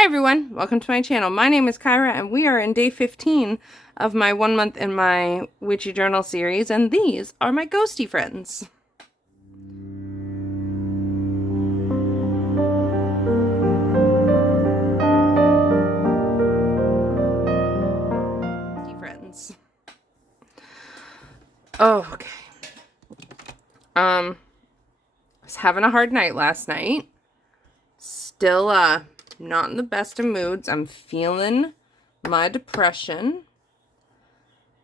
Hi everyone, welcome to my channel. My name is Kyra and we are in day 15 of my 1 month in my witchy journal series, and these are my ghosty friends. Friends. Oh, okay. I was having a hard night last night. Still not in the best of moods. I'm feeling my depression.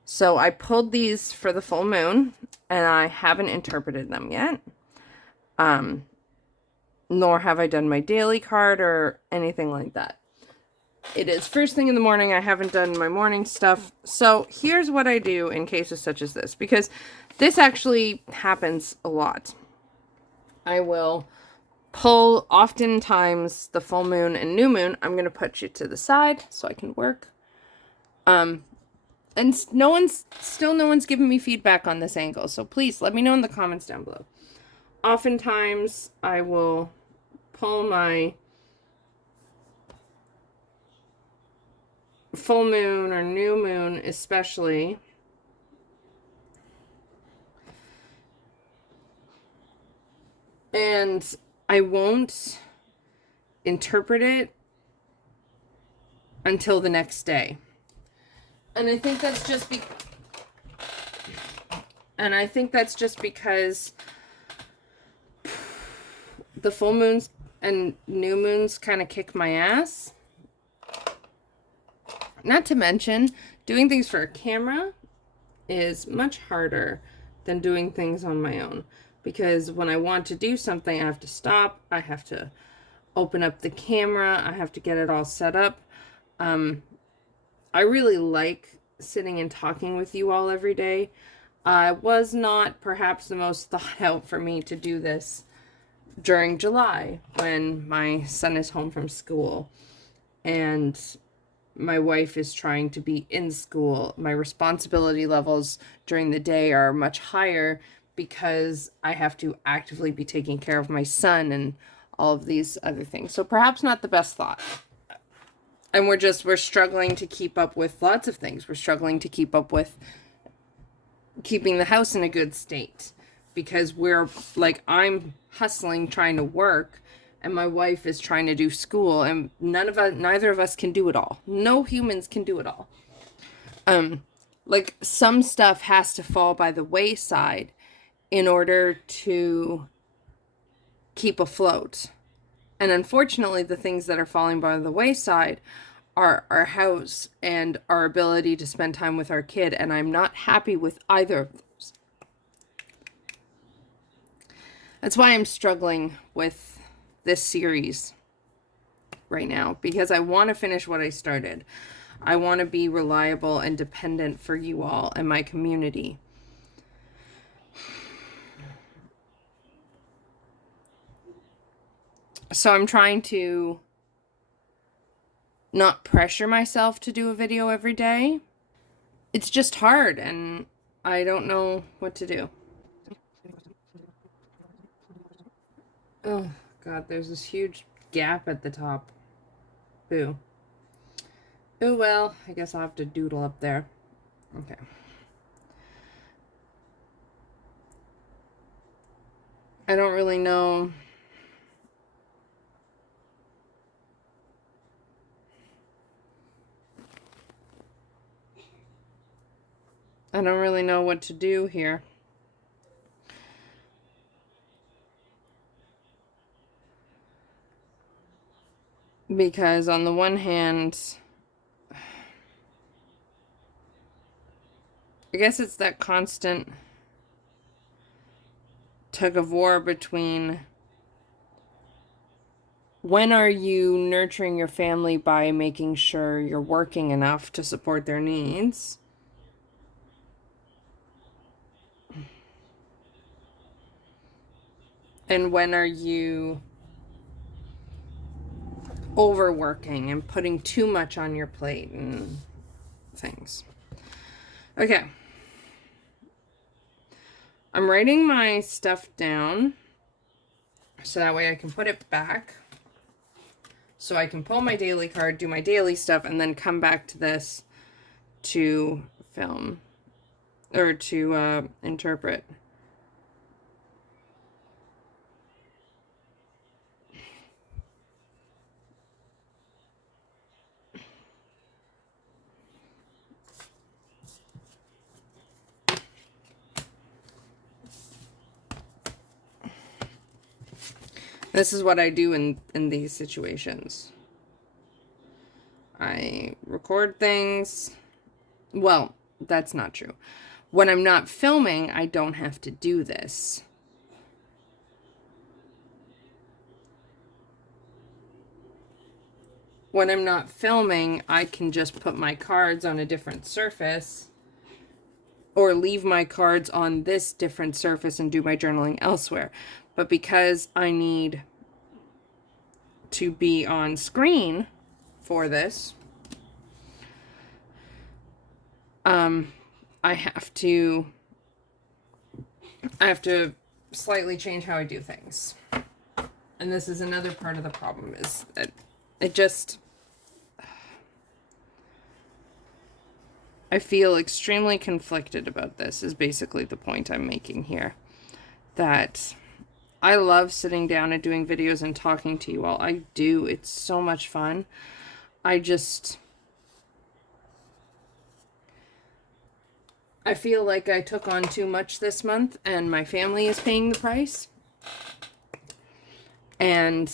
So I pulled these for the full moon and I haven't interpreted them yet. Nor have I done my daily card or anything like that. It is first thing in the morning. I haven't done my morning stuff. So here's what I do in cases such as this, because this actually happens a lot. I will pull oftentimes the full moon and new moon. I'm going to put you to the side so I can work. And no one's giving me feedback on this angle. So please let me know in the comments down below. Oftentimes I will pull my full moon or new moon especially, and I won't interpret it until the next day. And I think that's just because the full moons and new moons kind of kick my ass. Not to mention, doing things for a camera is much harder than doing things on my own. Because when I want to do something, I have to stop. I have to open up the camera. I have to get it all set up. I really like sitting and talking with you all every day. It was not perhaps the most thought out for me to do this during July when my son is home from school and my wife is trying to be in school. My responsibility levels during the day are much higher because I have to actively be taking care of my son and all of these other things. So perhaps not the best thought. And we're struggling to keep up with lots of things. We're struggling to keep up with keeping the house in a good state because I'm hustling trying to work, and my wife is trying to do school, and neither of us can do it all. No humans can do it all. Some stuff has to fall by the wayside in order to keep afloat. And unfortunately, the things that are falling by the wayside are our house and our ability to spend time with our kid, and I'm not happy with either of those. That's why I'm struggling with this series right now, because I want to finish what I started. I want to be reliable and dependent for you all and my community. So I'm trying to not pressure myself to do a video every day. It's just hard, and I don't know what to do. Oh, God, there's this huge gap at the top. Boo. Oh, well, I guess I'll have to doodle up there. Okay. I don't really know. I don't really know what to do here. Because on the one hand, I guess it's that constant tug of war between when are you nurturing your family by making sure you're working enough to support their needs, and when are you overworking and putting too much on your plate and things. Okay. I'm writing my stuff down so that way I can put it back So I can pull my daily card, do my daily stuff, and then come back to this to film or to interpret. This is what I do in these situations. I record things. Well, that's not true. When I'm not filming, I don't have to do this. When I'm not filming, I can just put my cards on a different surface or leave my cards on this different surface and do my journaling elsewhere. But because I need to be on screen for this, I have to slightly change how I do things. And this is another part of the problem, is that it just, I feel extremely conflicted about this, is basically the point I'm making here. That I love sitting down and doing videos and talking to you all. I do. It's so much fun. I feel like I took on too much this month and my family is paying the price. And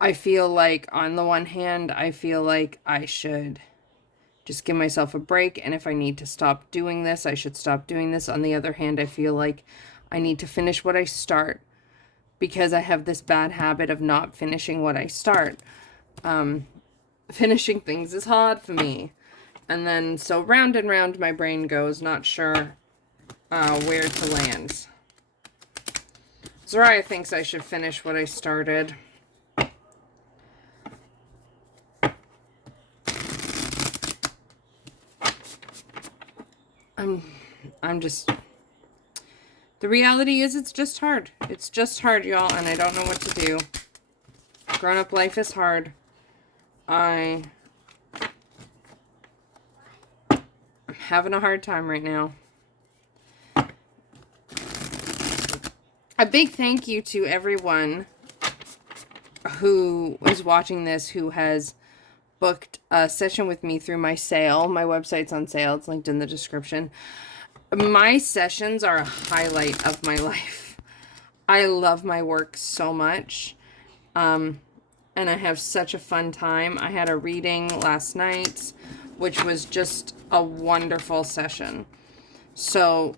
I feel like, on the one hand, I feel like I should just give myself a break, and if I need to stop doing this, I should stop doing this. On the other hand, I feel like I need to finish what I start, because I have this bad habit of not finishing what I start. Finishing things is hard for me. And then, so round and round my brain goes, not sure where to land. Zariah thinks I should finish what I started. I'm just, the reality is it's just hard. It's just hard, y'all, and I don't know what to do. Grown-up life is hard. I'm having a hard time right now. A big thank you to everyone who is watching this, who has booked a session with me through my sale. My website's on sale. It's linked in the description. My sessions are a highlight of my life. I love my work so much. And I have such a fun time. I had a reading last night, which was just a wonderful session. So,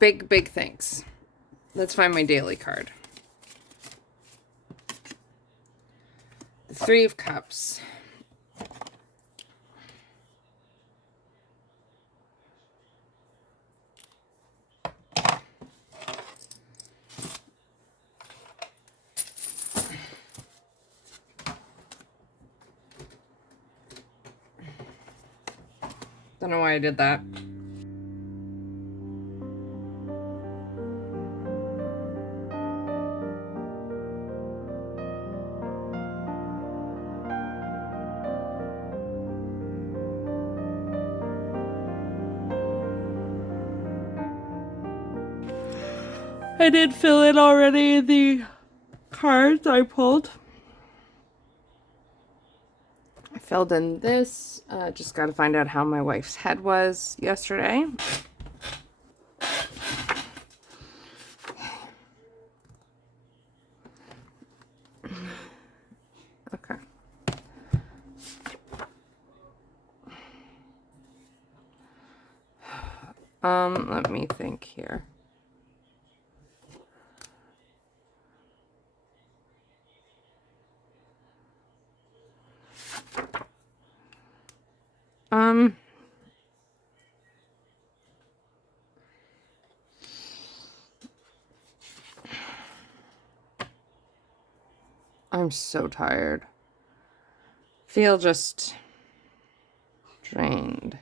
big, big thanks. Let's find my daily card. The Three of Cups. Don't know why I did that. I did fill in already the cards I pulled. I filled in this. Just got to find out how my wife's head was yesterday. Okay. Let me think here. I'm so tired. Feel just drained.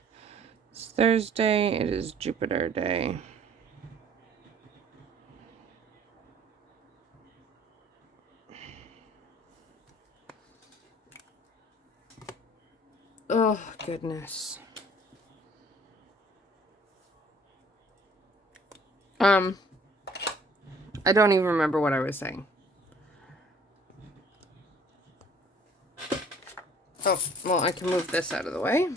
Thursday, it is Jupiter day. Oh, goodness. I don't even remember what I was saying. Oh, well, I can move this out of the way.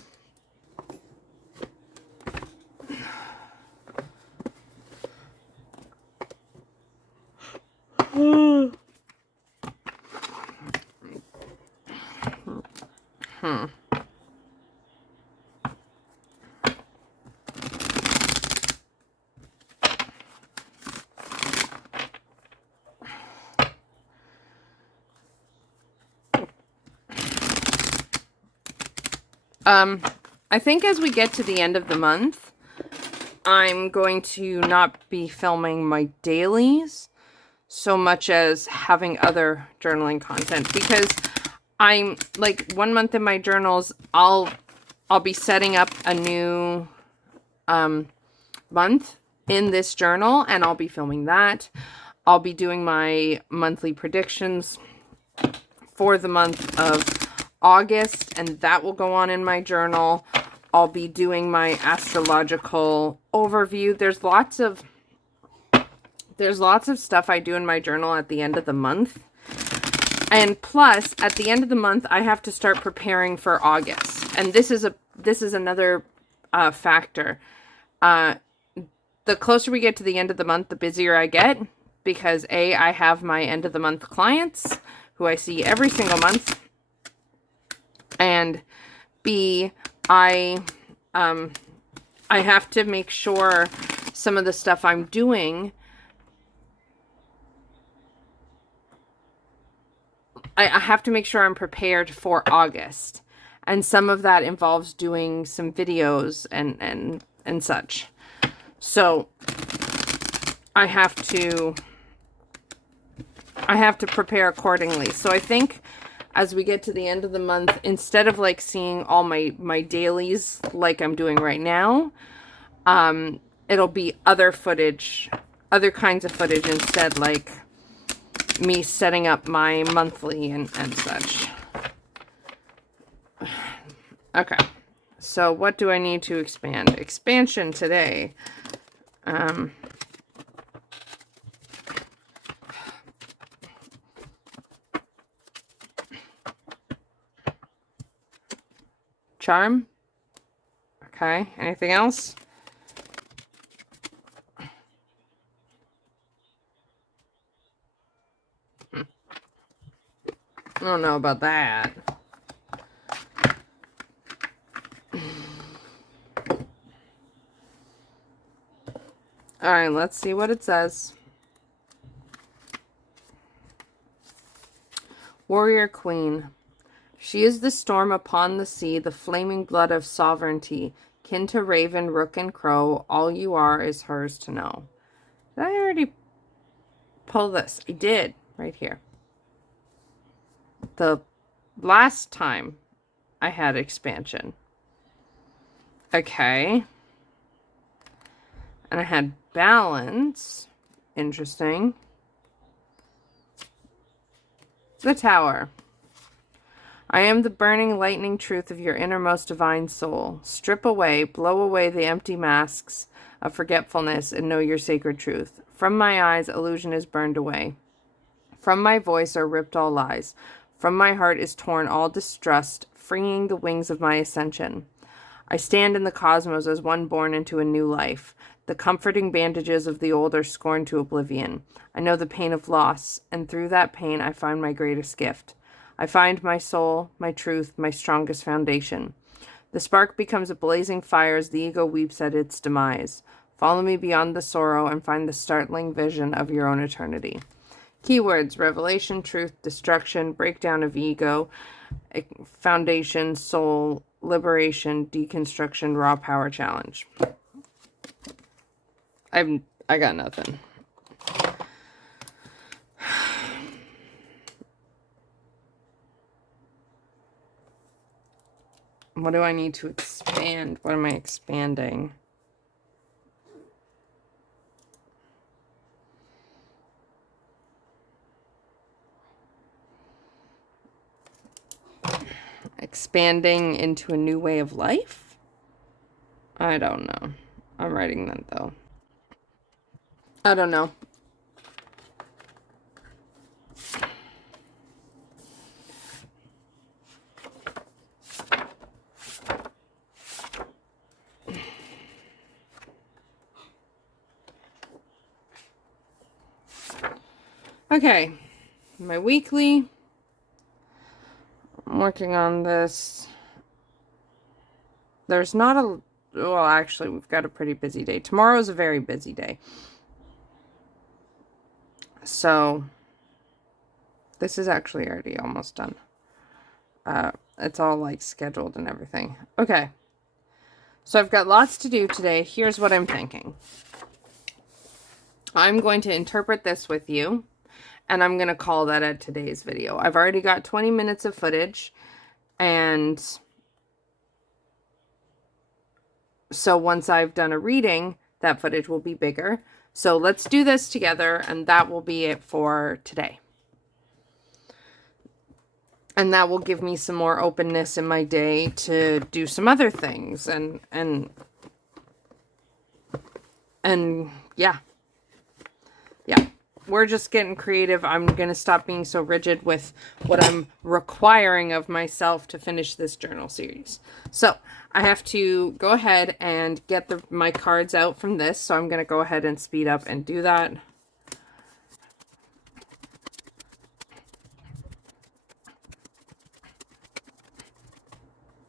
I think as we get to the end of the month, I'm going to not be filming my dailies so much as having other journaling content, because I'm like 1 month in my journals, I'll be setting up a new month in this journal, and I'll be filming that. I'll be doing my monthly predictions for the month of August, and that will go on in my journal. I'll be doing my astrological overview. There's lots of stuff I do in my journal at the end of the month. And plus, at the end of the month, I have to start preparing for August. And this is another factor. The closer we get to the end of the month, the busier I get, because A, I have my end of the month clients who I see every single month, and B, I have to make sure some of the stuff I'm doing, I have to make sure I'm prepared for August. And some of that involves doing some videos and such. So I have to prepare accordingly. So I think as we get to the end of the month, instead of like seeing all my dailies like I'm doing right now, it'll be other footage, other kinds of footage instead, like me setting up my monthly and such. Okay, so what do I need to expand? Expansion today. Charm. Okay, anything else? I don't know about that. All right, let's see what it says. Warrior Queen. She is the storm upon the sea, the flaming blood of sovereignty, kin to raven, rook, and crow. All you are is hers to know. Did I already pull this? I did, right here. The last time I had expansion. Okay. And I had balance. Interesting. The Tower. I am the burning lightning truth of your innermost divine soul. Strip away, blow away the empty masks of forgetfulness and know your sacred truth. From my eyes, illusion is burned away. From my voice are ripped all lies. From my heart is torn all distrust, freeing the wings of my ascension. I stand in the cosmos as one born into a new life. The comforting bandages of the old are scorned to oblivion. I know the pain of loss, and through that pain I find my greatest gift. I find my soul, my truth, my strongest foundation. The spark becomes a blazing fire as the ego weeps at its demise. Follow me beyond the sorrow and find the startling vision of your own eternity. Keywords: revelation, truth, destruction, breakdown of ego, foundation, soul, liberation, deconstruction, raw power challenge. I got nothing. What do I need to expand? expand. What am I expanding? Expanding into a new way of life? I don't know. I'm writing that though. I don't know. Okay, my weekly. I'm working on this. There's not a... Well, actually, we've got a pretty busy day. Tomorrow is a very busy day. So, this is actually already almost done. It's all, like, scheduled and everything. Okay. So, I've got lots to do today. Here's what I'm thinking. I'm going to interpret this with you. And I'm going to call that a today's video. I've already got 20 minutes of footage. And so once I've done a reading, that footage will be bigger. So let's do this together, and that will be it for today. And that will give me some more openness in my day to do some other things. And yeah. Yeah. We're just getting creative. I'm going to stop being so rigid with what I'm requiring of myself to finish this journal series. So I have to go ahead and get my cards out from this. So I'm going to go ahead and speed up and do that.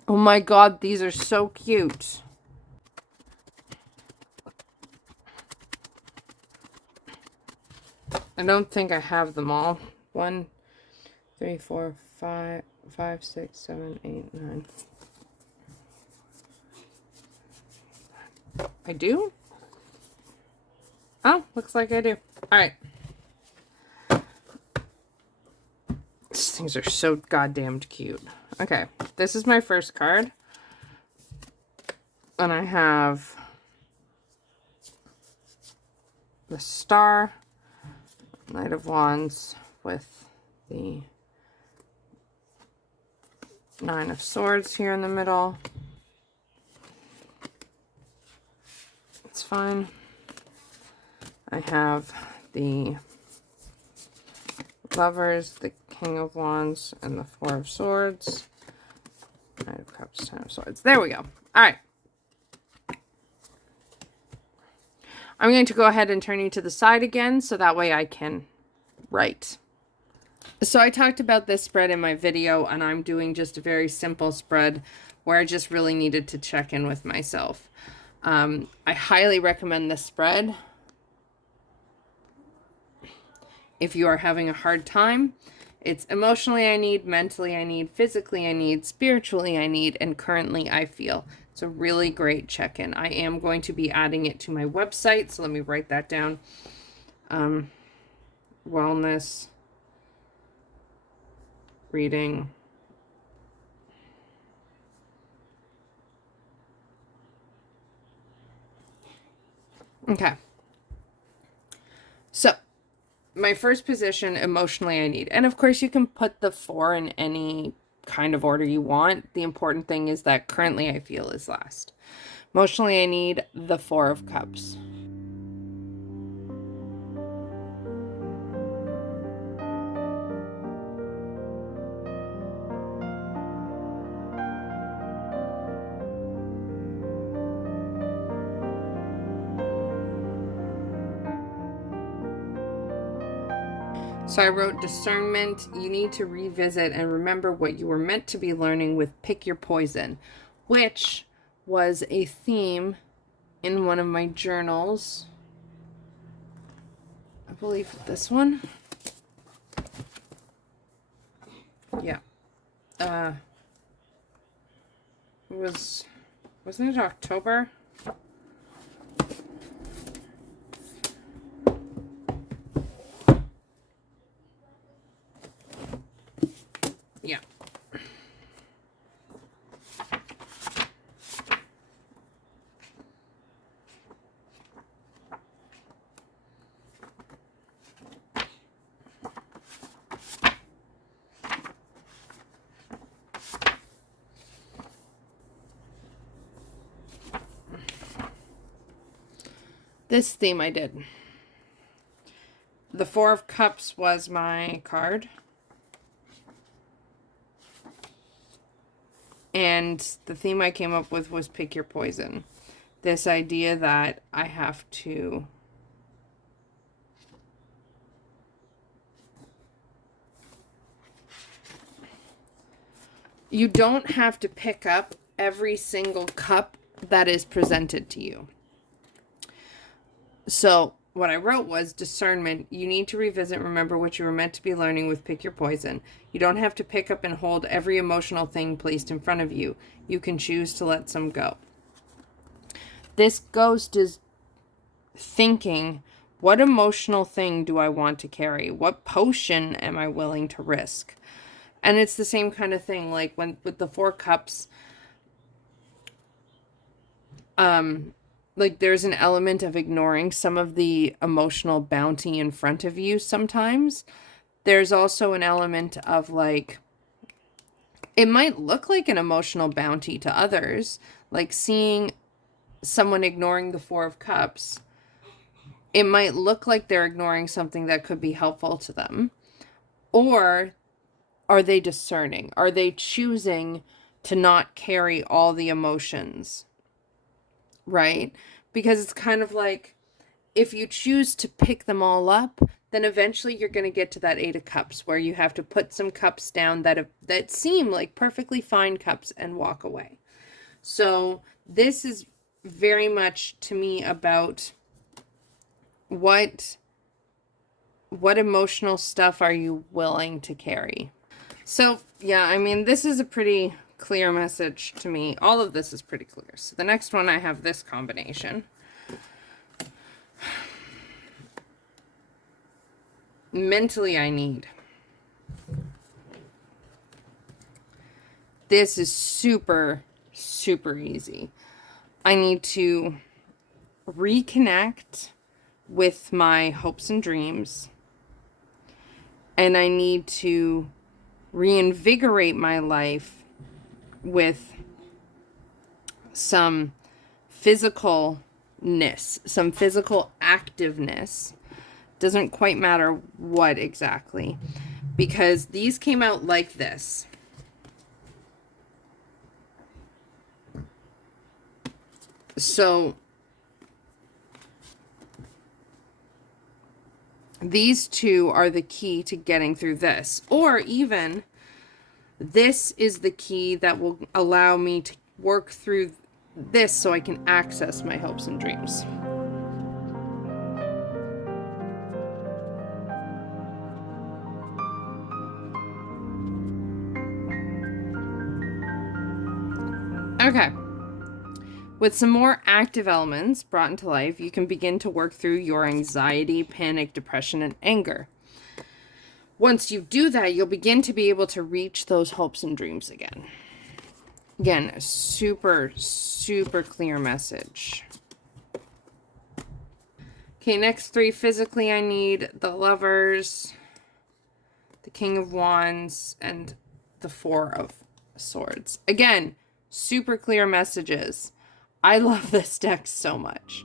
Oh my God, these are so cute. I don't think I have them all. 1, 3, 4, 5, 6, 7, 8, 9. I do? Oh, looks like I do. All right. These things are so goddamn cute. Okay, this is my first card. And I have the Star, Knight of Wands with the Nine of Swords here in the middle. It's fine. I have the Lovers, the King of Wands, and the Four of Swords. Knight of Cups, Ten of Swords. There we go. All right. I'm going to go ahead and turn you to the side again so that way I can write. So I talked about this spread in my video, and I'm doing just a very simple spread where I just really needed to check in with myself. I highly recommend this spread if you are having a hard time. It's emotionally I need, mentally I need, physically I need, spiritually I need, and currently I feel. It's a really great check-in. I am going to be adding it to my website, so let me write that down. Wellness reading. Okay. So, my first position, emotionally I need. And of course you can put the 4 in any kind of order you want. The important thing is that currently I feel is last. Emotionally I need the 4 of Cups. So I wrote discernment. You need to revisit and remember what you were meant to be learning with Pick Your Poison, which was a theme in one of my journals. I believe this one. Yeah. Wasn't it October? Yeah. This theme I did. The Four of Cups was my card. And the theme I came up with was pick your poison. This idea that I have to you don't have to pick up every single cup that is presented to you. So what I wrote was discernment. You need to revisit, remember what you were meant to be learning with Pick Your Poison. You don't have to pick up and hold every emotional thing placed in front of you. You can choose to let some go. This ghost is thinking, what emotional thing do I want to carry? What potion am I willing to risk? And it's the same kind of thing, like when with the Four Cups, like there's an element of ignoring some of the emotional bounty in front of you sometimes. There's also an element of like, it might look like an emotional bounty to others, like seeing someone ignoring the Four of Cups. It might look like they're ignoring something that could be helpful to them. Or are they discerning? Are they choosing to not carry all the emotions? Right? Because it's kind of like, if you choose to pick them all up, then eventually you're going to get to that Eight of Cups where you have to put some cups down that seem like perfectly fine cups and walk away. So this is very much to me about what emotional stuff are you willing to carry? So, yeah, I mean, this is a pretty clear message to me. All of this is pretty clear. So the next one, I have this combination. Mentally, I need. This is super, super easy. I need to reconnect with my hopes and dreams. And I need to reinvigorate my life with some physicalness, some physical activeness. Doesn't quite matter what exactly, because these came out like this. So these two are the key to getting through this, or even this is the key that will allow me to work through this so I can access my hopes and dreams. Okay. With some more active elements brought into life, you can begin to work through your anxiety, panic, depression, and anger. Once you do that, you'll begin to be able to reach those hopes and dreams again. Again, a super, super clear message. Okay, next three physically I need the Lovers, the King of Wands, and the Four of Swords. Again, super clear messages. I love this deck so much.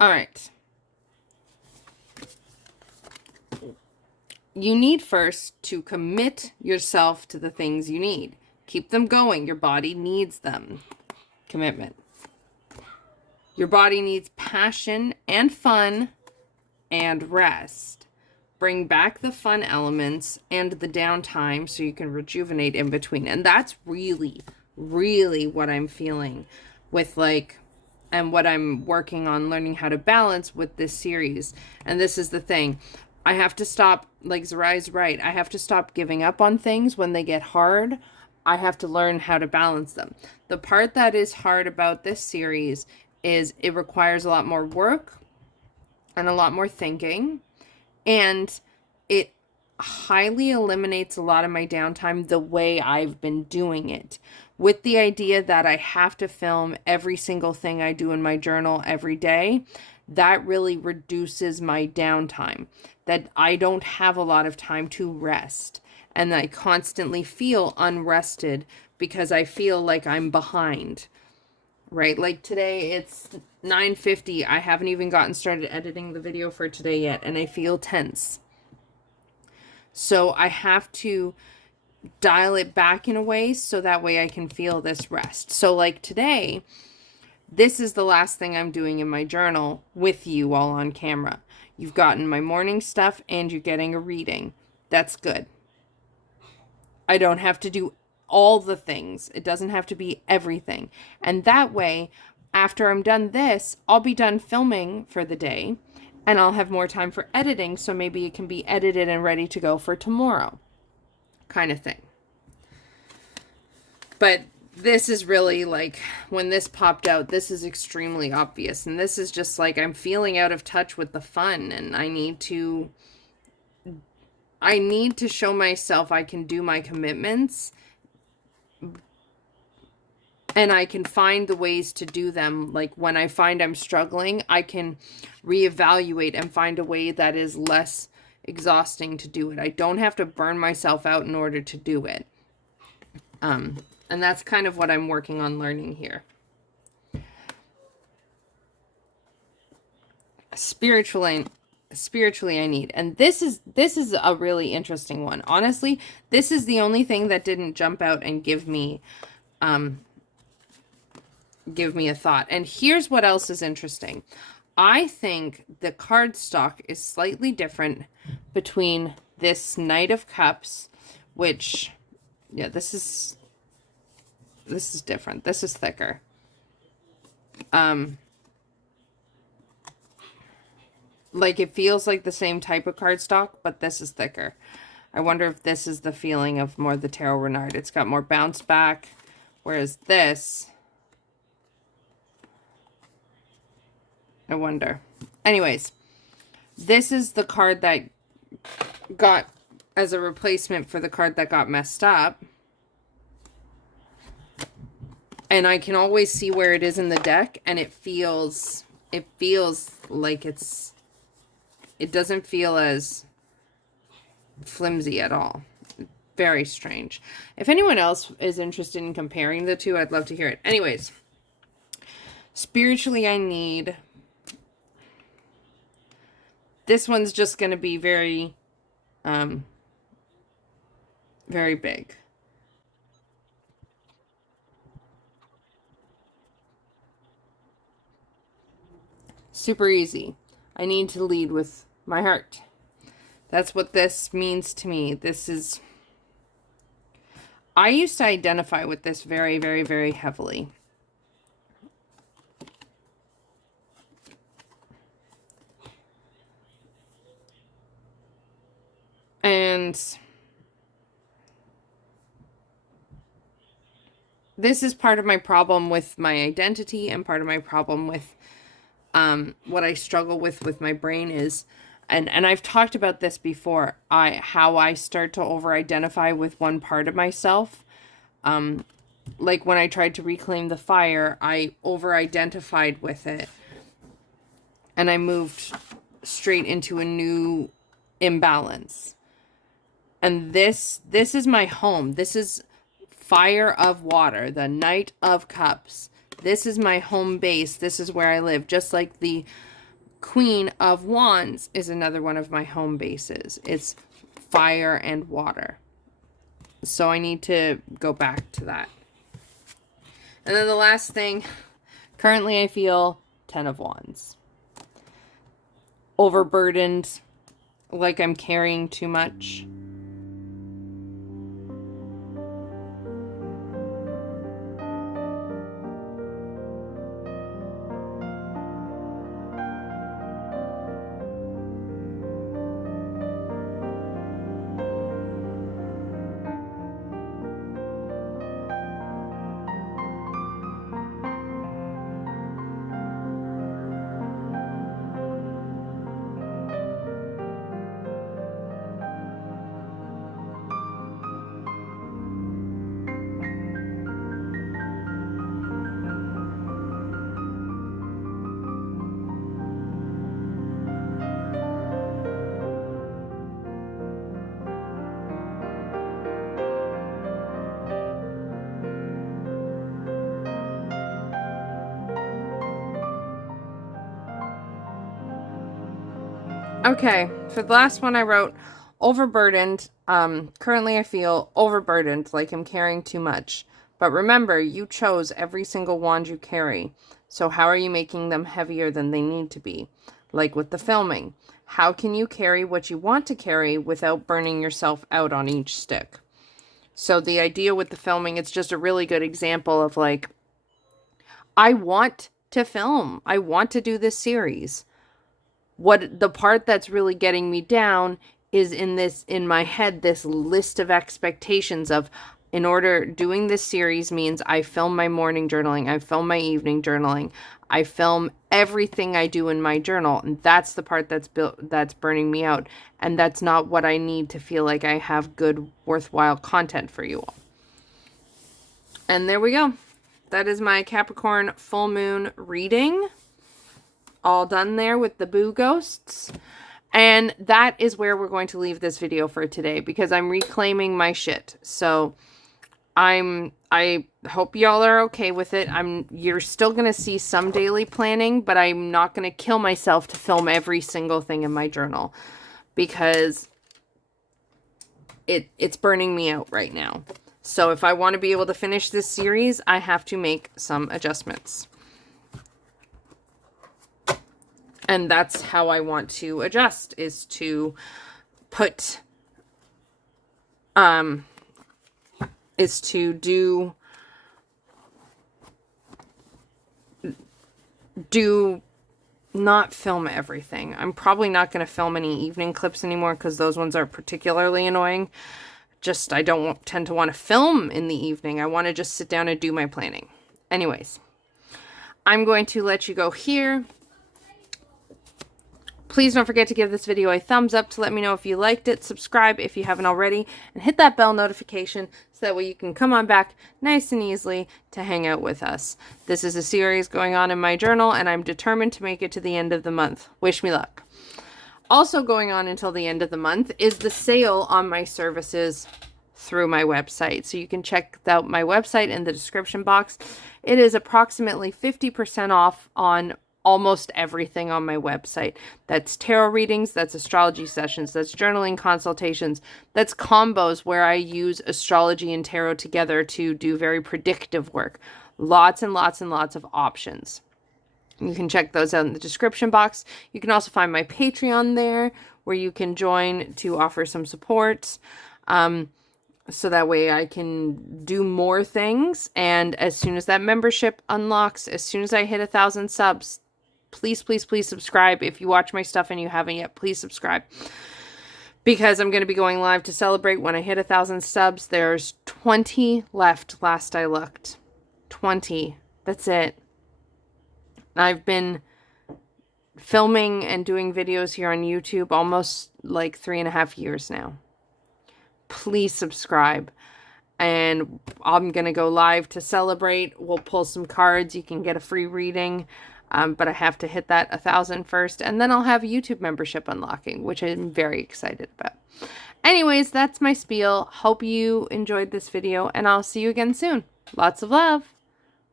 All right. You need first to commit yourself to the things you need. Keep them going. Your body needs them. Commitment. Your body needs passion and fun and rest. Bring back the fun elements and the downtime so you can rejuvenate in between. And that's really, really what I'm feeling with and what I'm working on learning how to balance with this series. And this is the thing. I have to stop, like Zarai's right, I have to stop giving up on things when they get hard. I have to learn how to balance them. The part that is hard about this series is it requires a lot more work and a lot more thinking, and it highly eliminates a lot of my downtime the way I've been doing it, with the idea that I have to film every single thing I do in my journal every day. that really reduces my downtime, that I don't have a lot of time to rest. And I constantly feel unrested because I feel like I'm behind, right? Like today it's 9:50. I haven't even gotten started editing the video for today yet, and I feel tense. So I have to dial it back in a way so that way I can feel this rest. So like today, this is the last thing I'm doing in my journal with you all on camera. You've gotten my morning stuff and you're getting a reading. That's good. I don't have to do all the things. It doesn't have to be everything. And that way, after I'm done this, I'll be done filming for the day and I'll have more time for editing. So maybe it can be edited and ready to go for tomorrow, kind of thing. But this is really like, when this popped out, this is extremely obvious. And this is just like, I'm feeling out of touch with the fun, and I need to show myself I can do my commitments, and I can find the ways to do them. Like when I find I'm struggling, I can reevaluate and find a way that is less exhausting to do it. I don't have to burn myself out in order to do it. And that's kind of what I'm working on learning here. Spiritually I need. And this is a really interesting one. Honestly, this is the only thing that didn't jump out and give me a thought. And here's what else is interesting. I think the cardstock is slightly different between this Knight of Cups, which, yeah, this is different. This is thicker. Like it feels like the same type of cardstock, but this is thicker. I wonder if this is the feeling of more the Tarot Renard. It's got more bounce back, whereas this, I wonder. Anyways, this is the card that got as a replacement for the card that got messed up. And I can always see where it is in the deck, and it feels like it doesn't feel as flimsy at all. Very strange. If anyone else is interested in comparing the two, I'd love to hear it. Anyways, spiritually I need. This one's just going to be very, very big. Super easy. I need to lead with my heart. That's what this means to me. This is... I used to identify with this very, very, very heavily. And this is part of my problem with my identity, and part of my problem with what I struggle with my brain is, and I've talked about this before, how I start to over-identify with one part of myself. Like when I tried to reclaim the fire, I over-identified with it. And I moved straight into a new imbalance. And this is my home. This is Fire of Water, the Knight of Cups. This is my home base. This is where I live. Just like the Queen of Wands is another one of my home bases. It's fire and water. So I need to go back to that. And then the last thing, currently I feel 10 of Wands. Overburdened, like I'm carrying too much. Okay, for the last one I wrote, overburdened. Currently I feel overburdened, like I'm carrying too much. But remember, you chose every single wand you carry. So how are you making them heavier than they need to be? Like with the filming. How can you carry what you want to carry without burning yourself out on each stick? So the idea with the filming, it's just a really good example of like, I want to film. I want to do this series. What the part that's really getting me down is in my head, this list of expectations of, in order, doing this series means I film my morning journaling, I film my evening journaling, I film everything I do in my journal, and that's the part that's burning me out, and that's not what I need to feel like I have good, worthwhile content for you all. And there we go. That is my Capricorn full moon reading. All done there with the boo ghosts. And that is where we're going to leave this video for today, because I'm reclaiming my shit. So I hope y'all are okay with it. You're still going to see some daily planning, but I'm not going to kill myself to film every single thing in my journal, because it's burning me out right now. So if I want to be able to finish this series, I have to make some adjustments. And that's how I want to adjust, is to put, is to do not film everything. I'm probably not going to film any evening clips anymore, because those ones are particularly annoying. Just, I don't tend to want to film in the evening. I want to just sit down and do my planning. Anyways, I'm going to let you go here. Please don't forget to give this video a thumbs up to let me know if you liked it. Subscribe if you haven't already, and hit that bell notification so that way you can come on back nice and easily to hang out with us. This is a series going on in my journal, and I'm determined to make it to the end of the month. Wish me luck. Also going on until the end of the month is the sale on my services through my website. So you can check out my website in the description box. It is approximately 50% off on almost everything on my website. That's tarot readings, that's astrology sessions, that's journaling consultations, that's combos where I use astrology and tarot together to do very predictive work. Lots and lots and lots of options. You can check those out in the description box. You can also find my Patreon there, where you can join to offer some support. So that way I can do more things. And as soon as that membership unlocks, as soon as I hit 1,000 subs, please, please, please subscribe. If you watch my stuff and you haven't yet, please subscribe. Because I'm going to be going live to celebrate when I hit 1,000 subs. There's 20 left last I looked. 20. That's it. I've been filming and doing videos here on YouTube almost like 3.5 years now. Please subscribe. And I'm going to go live to celebrate. We'll pull some cards. You can get a free reading. But I have to hit that 1,000 first. And then I'll have a YouTube membership unlocking, which I'm very excited about. Anyways, that's my spiel. Hope you enjoyed this video. And I'll see you again soon. Lots of love.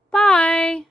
Bye.